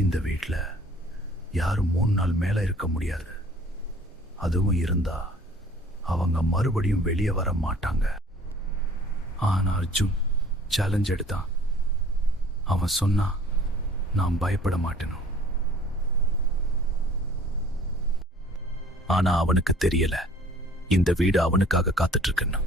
இந்த வீட்டில் யாரும் 3 நாள் மேலே இருக்க முடியாது. அதுவும் இருந்தா அவங்க மறுபடியும் வெளியே வர மாட்டாங்க. ஆனா அர்ஜுன் சேலஞ்ச் எடுத்தான். அவன் சொன்னா, நான் பயப்பட மாட்டேனும். ஆனா அவனுக்கு தெரியல, இந்த வீடு அவனுக்காக காத்துட்டு இருக்குன்னு.